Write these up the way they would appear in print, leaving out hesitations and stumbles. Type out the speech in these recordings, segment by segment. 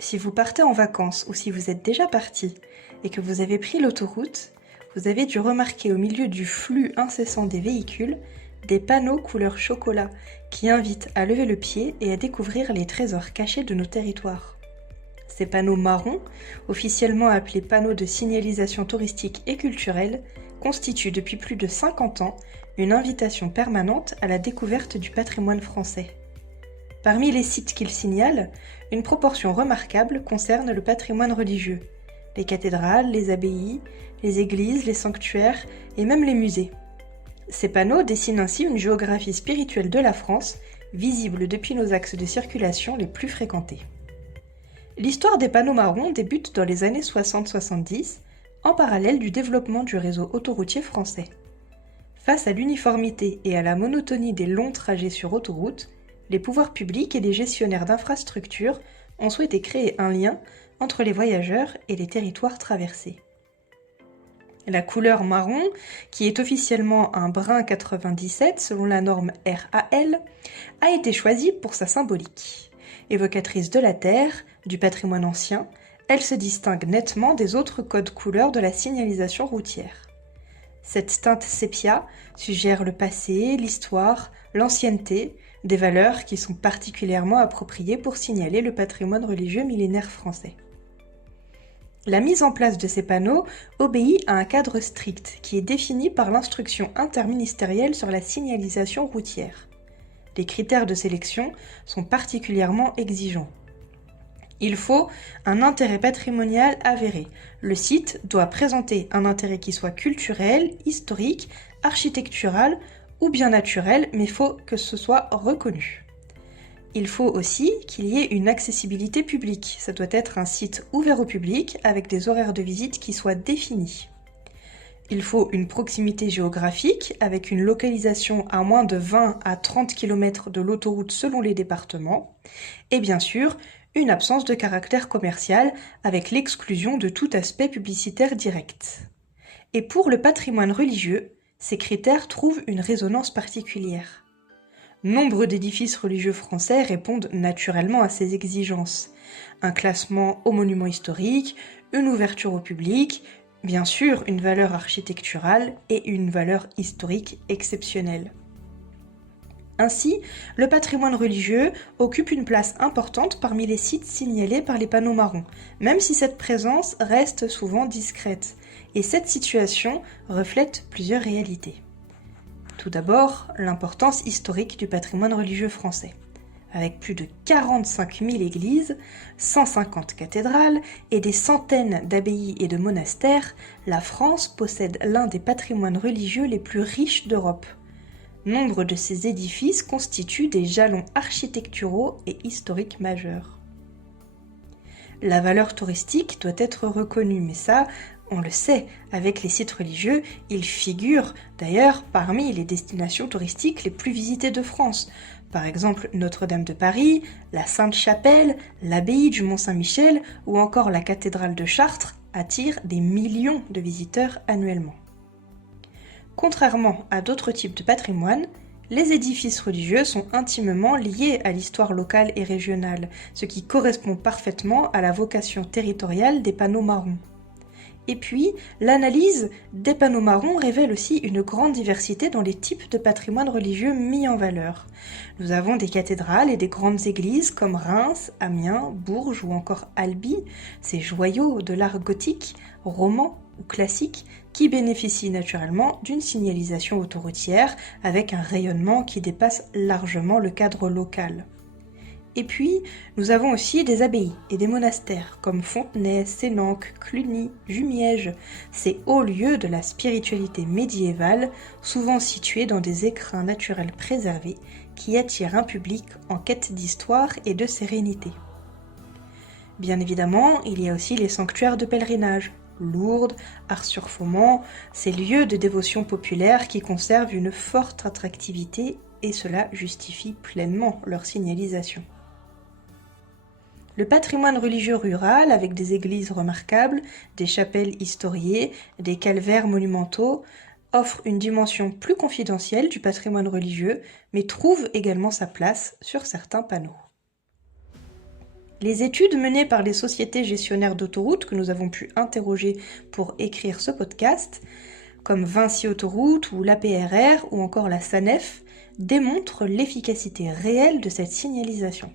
Si vous partez en vacances ou si vous êtes déjà parti et que vous avez pris l'autoroute, vous avez dû remarquer au milieu du flux incessant des véhicules des panneaux couleur chocolat qui invitent à lever le pied et à découvrir les trésors cachés de nos territoires. Ces panneaux marrons, officiellement appelés panneaux de signalisation touristique et culturelle, constituent depuis plus de 50 ans une invitation permanente à la découverte du patrimoine français. Parmi les sites qu'ils signalent, une proportion remarquable concerne le patrimoine religieux, les cathédrales, les abbayes, les églises, les sanctuaires et même les musées. Ces panneaux dessinent ainsi une géographie spirituelle de la France, visible depuis nos axes de circulation les plus fréquentés. L'histoire des panneaux marrons débute dans les années 60-70, en parallèle du développement du réseau autoroutier français. Face à l'uniformité et à la monotonie des longs trajets sur autoroute, les pouvoirs publics et les gestionnaires d'infrastructures ont souhaité créer un lien entre les voyageurs et les territoires traversés. La couleur marron, qui est officiellement un brun 97 selon la norme RAL, a été choisie pour sa symbolique. Évocatrice de la terre, du patrimoine ancien, elle se distingue nettement des autres codes couleurs de la signalisation routière. Cette teinte sépia suggère le passé, l'histoire, l'ancienneté, des valeurs qui sont particulièrement appropriées pour signaler le patrimoine religieux millénaire français. La mise en place de ces panneaux obéit à un cadre strict qui est défini par l'instruction interministérielle sur la signalisation routière. Les critères de sélection sont particulièrement exigeants. Il faut un intérêt patrimonial avéré. Le site doit présenter un intérêt qui soit culturel, historique, architectural ou bien naturel, mais il faut que ce soit reconnu. Il faut aussi qu'il y ait une accessibilité publique. Ça doit être un site ouvert au public avec des horaires de visite qui soient définis. Il faut une proximité géographique avec une localisation à moins de 20 à 30 km de l'autoroute selon les départements. Et bien sûr, une absence de caractère commercial avec l'exclusion de tout aspect publicitaire direct. Et pour le patrimoine religieux, ces critères trouvent une résonance particulière. Nombre d'édifices religieux français répondent naturellement à ces exigences. Un classement aux monuments historiques, une ouverture au public, bien sûr une valeur architecturale et une valeur historique exceptionnelle. Ainsi, le patrimoine religieux occupe une place importante parmi les sites signalés par les panneaux marrons, même si cette présence reste souvent discrète. Et cette situation reflète plusieurs réalités. Tout d'abord, l'importance historique du patrimoine religieux français. Avec plus de 45 000 églises, 150 cathédrales et des centaines d'abbayes et de monastères, la France possède l'un des patrimoines religieux les plus riches d'Europe. Nombre de ces édifices constituent des jalons architecturaux et historiques majeurs. La valeur touristique doit être reconnue, mais ça, on le sait, avec les sites religieux, ils figurent d'ailleurs parmi les destinations touristiques les plus visitées de France. Par exemple, Notre-Dame de Paris, la Sainte-Chapelle, l'abbaye du Mont-Saint-Michel ou encore la cathédrale de Chartres attirent des millions de visiteurs annuellement. Contrairement à d'autres types de patrimoine, les édifices religieux sont intimement liés à l'histoire locale et régionale, ce qui correspond parfaitement à la vocation territoriale des panneaux marrons. Et puis, l'analyse des panneaux marrons révèle aussi une grande diversité dans les types de patrimoine religieux mis en valeur. Nous avons des cathédrales et des grandes églises comme Reims, Amiens, Bourges ou encore Albi, ces joyaux de l'art gothique, roman ou classique, qui bénéficient naturellement d'une signalisation autoroutière avec un rayonnement qui dépasse largement le cadre local. Et puis, nous avons aussi des abbayes et des monastères comme Fontenay, Sénanque, Cluny, Jumièges, ces hauts lieux de la spiritualité médiévale, souvent situés dans des écrins naturels préservés qui attirent un public en quête d'histoire et de sérénité. Bien évidemment, il y a aussi les sanctuaires de pèlerinage, Lourdes, Ars-sur-Foment, ces lieux de dévotion populaire qui conservent une forte attractivité et cela justifie pleinement leur signalisation. Le patrimoine religieux rural, avec des églises remarquables, des chapelles historiées, des calvaires monumentaux, offre une dimension plus confidentielle du patrimoine religieux, mais trouve également sa place sur certains panneaux. Les études menées par les sociétés gestionnaires d'autoroutes que nous avons pu interroger pour écrire ce podcast, comme Vinci Autoroute ou l'APRR ou encore la SANEF, démontrent l'efficacité réelle de cette signalisation.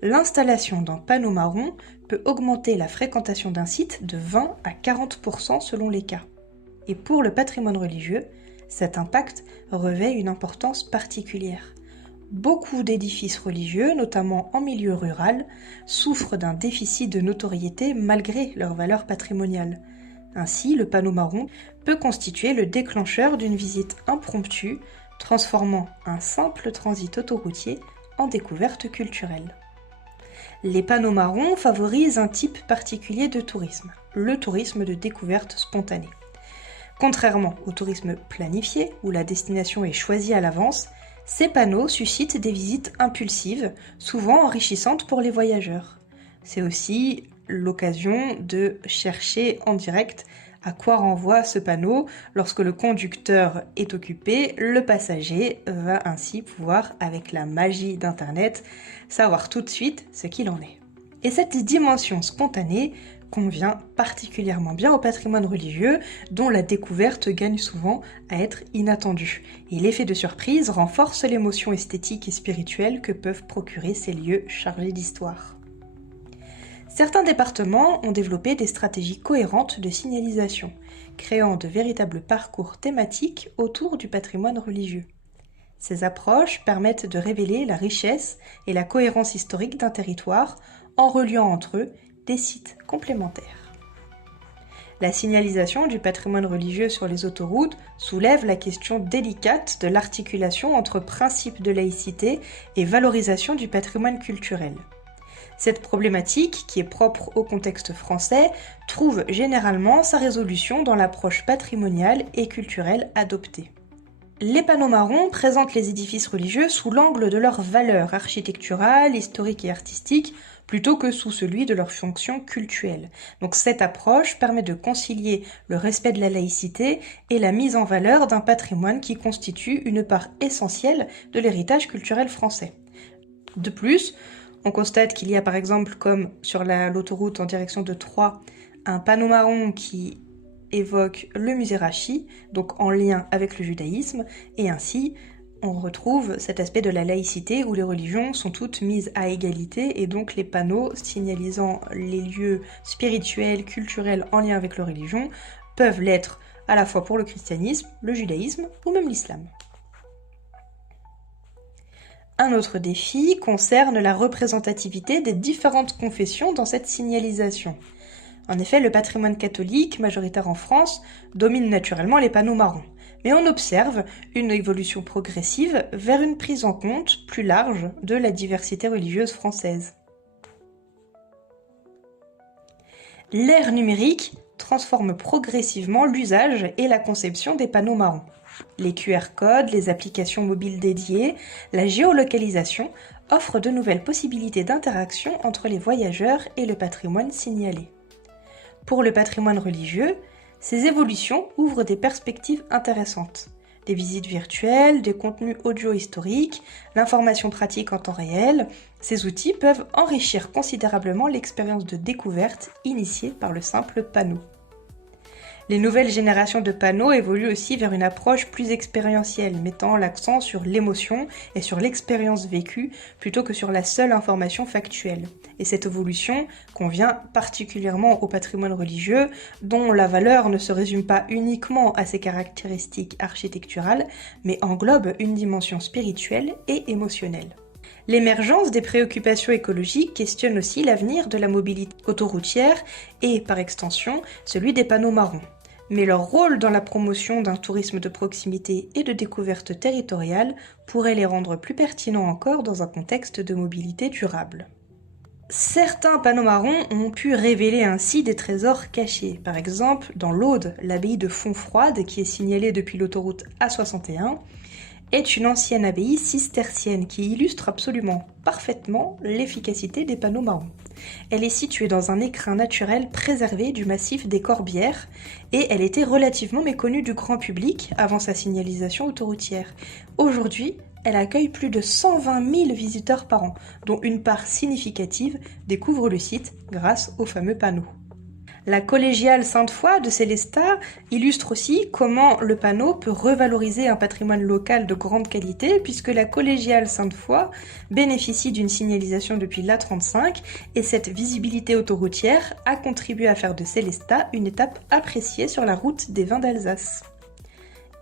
L'installation d'un panneau marron peut augmenter la fréquentation d'un site de 20 à 40% selon les cas. Et pour le patrimoine religieux, cet impact revêt une importance particulière. Beaucoup d'édifices religieux, notamment en milieu rural, souffrent d'un déficit de notoriété malgré leur valeur patrimoniale. Ainsi, le panneau marron peut constituer le déclencheur d'une visite impromptue, transformant un simple transit autoroutier en découverte culturelle. Les panneaux marrons favorisent un type particulier de tourisme, le tourisme de découverte spontanée. Contrairement au tourisme planifié, où la destination est choisie à l'avance, ces panneaux suscitent des visites impulsives, souvent enrichissantes pour les voyageurs. C'est aussi l'occasion de chercher en direct à quoi renvoie ce panneau. Lorsque le conducteur est occupé, le passager va ainsi pouvoir, avec la magie d'Internet, savoir tout de suite ce qu'il en est. Et cette dimension spontanée convient particulièrement bien au patrimoine religieux, dont la découverte gagne souvent à être inattendue. Et l'effet de surprise renforce l'émotion esthétique et spirituelle que peuvent procurer ces lieux chargés d'histoire. Certains départements ont développé des stratégies cohérentes de signalisation, créant de véritables parcours thématiques autour du patrimoine religieux. Ces approches permettent de révéler la richesse et la cohérence historique d'un territoire en reliant entre eux des sites complémentaires. La signalisation du patrimoine religieux sur les autoroutes soulève la question délicate de l'articulation entre principe de laïcité et valorisation du patrimoine culturel. Cette problématique, qui est propre au contexte français, trouve généralement sa résolution dans l'approche patrimoniale et culturelle adoptée. Les panneaux marrons présentent les édifices religieux sous l'angle de leur valeur architecturale, historique et artistique, plutôt que sous celui de leur fonction cultuelle. Donc cette approche permet de concilier le respect de la laïcité et la mise en valeur d'un patrimoine qui constitue une part essentielle de l'héritage culturel français. De plus, on constate qu'il y a par exemple, comme sur l'autoroute en direction de Troyes, un panneau marron qui évoque le musée Rachi, donc en lien avec le judaïsme, et ainsi on retrouve cet aspect de la laïcité où les religions sont toutes mises à égalité et donc les panneaux signalisant les lieux spirituels, culturels en lien avec leur religion peuvent l'être à la fois pour le christianisme, le judaïsme ou même l'islam. Un autre défi concerne la représentativité des différentes confessions dans cette signalisation. En effet, le patrimoine catholique, majoritaire en France, domine naturellement les panneaux marrons. Mais on observe une évolution progressive vers une prise en compte plus large de la diversité religieuse française. L'ère numérique transforme progressivement l'usage et la conception des panneaux marrons. Les QR codes, les applications mobiles dédiées, la géolocalisation offrent de nouvelles possibilités d'interaction entre les voyageurs et le patrimoine signalé. Pour le patrimoine religieux, ces évolutions ouvrent des perspectives intéressantes. Des visites virtuelles, des contenus audio historiques, l'information pratique en temps réel, ces outils peuvent enrichir considérablement l'expérience de découverte initiée par le simple panneau. Les nouvelles générations de panneaux évoluent aussi vers une approche plus expérientielle, mettant l'accent sur l'émotion et sur l'expérience vécue plutôt que sur la seule information factuelle. Et cette évolution convient particulièrement au patrimoine religieux, dont la valeur ne se résume pas uniquement à ses caractéristiques architecturales, mais englobe une dimension spirituelle et émotionnelle. L'émergence des préoccupations écologiques questionne aussi l'avenir de la mobilité autoroutière et, par extension, celui des panneaux marrons. Mais leur rôle dans la promotion d'un tourisme de proximité et de découverte territoriale pourrait les rendre plus pertinents encore dans un contexte de mobilité durable. Certains panneaux marrons ont pu révéler ainsi des trésors cachés. Par exemple, dans l'Aude, l'abbaye de Fontfroide, qui est signalée depuis l'autoroute A61, est une ancienne abbaye cistercienne qui illustre absolument parfaitement l'efficacité des panneaux marrons. Elle est située dans un écrin naturel préservé du massif des Corbières et elle était relativement méconnue du grand public avant sa signalisation autoroutière. Aujourd'hui, Elle accueille plus de 120 000 visiteurs par an, dont une part significative découvre le site grâce aux fameux panneaux. La collégiale Sainte-Foy de Célestat illustre aussi comment le panneau peut revaloriser un patrimoine local de grande qualité, puisque la collégiale Sainte-Foy bénéficie d'une signalisation depuis l'A35 et cette visibilité autoroutière a contribué à faire de Célestat une étape appréciée sur la route des vins d'Alsace.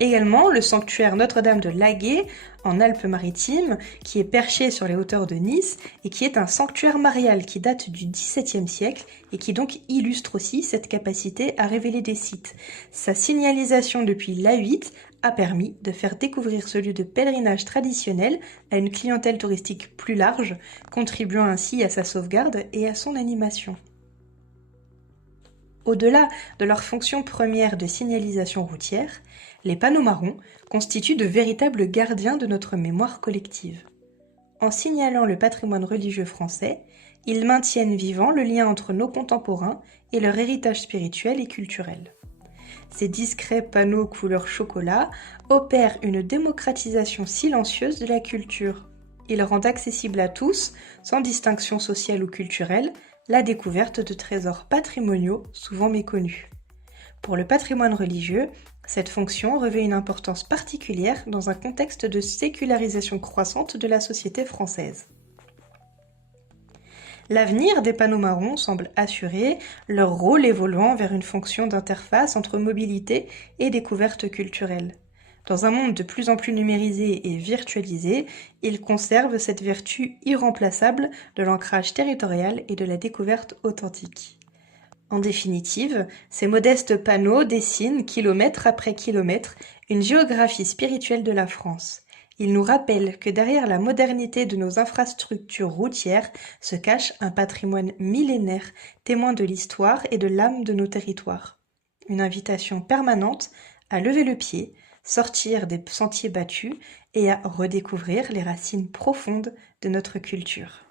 Également, le sanctuaire Notre-Dame de Laguet, en Alpes-Maritimes, qui est perché sur les hauteurs de Nice et qui est un sanctuaire marial qui date du XVIIe siècle et qui donc illustre aussi cette capacité à révéler des sites. Sa signalisation depuis l'A8 a permis de faire découvrir ce lieu de pèlerinage traditionnel à une clientèle touristique plus large, contribuant ainsi à sa sauvegarde et à son animation. Au-delà de leur fonction première de signalisation routière, les panneaux marrons constituent de véritables gardiens de notre mémoire collective. En signalant le patrimoine religieux français, ils maintiennent vivant le lien entre nos contemporains et leur héritage spirituel et culturel. Ces discrets panneaux couleur chocolat opèrent une démocratisation silencieuse de la culture. Ils rendent accessible à tous, sans distinction sociale ou culturelle, la découverte de trésors patrimoniaux souvent méconnus. Pour le patrimoine religieux, cette fonction revêt une importance particulière dans un contexte de sécularisation croissante de la société française. L'avenir des panneaux marrons semble assuré, leur rôle évoluant vers une fonction d'interface entre mobilité et découverte culturelle. Dans un monde de plus en plus numérisé et virtualisé, ils conservent cette vertu irremplaçable de l'ancrage territorial et de la découverte authentique. En définitive, ces modestes panneaux dessinent, kilomètre après kilomètre, une géographie spirituelle de la France. Ils nous rappellent que derrière la modernité de nos infrastructures routières se cache un patrimoine millénaire, témoin de l'histoire et de l'âme de nos territoires. Une invitation permanente à lever le pied, sortir des sentiers battus et à redécouvrir les racines profondes de notre culture.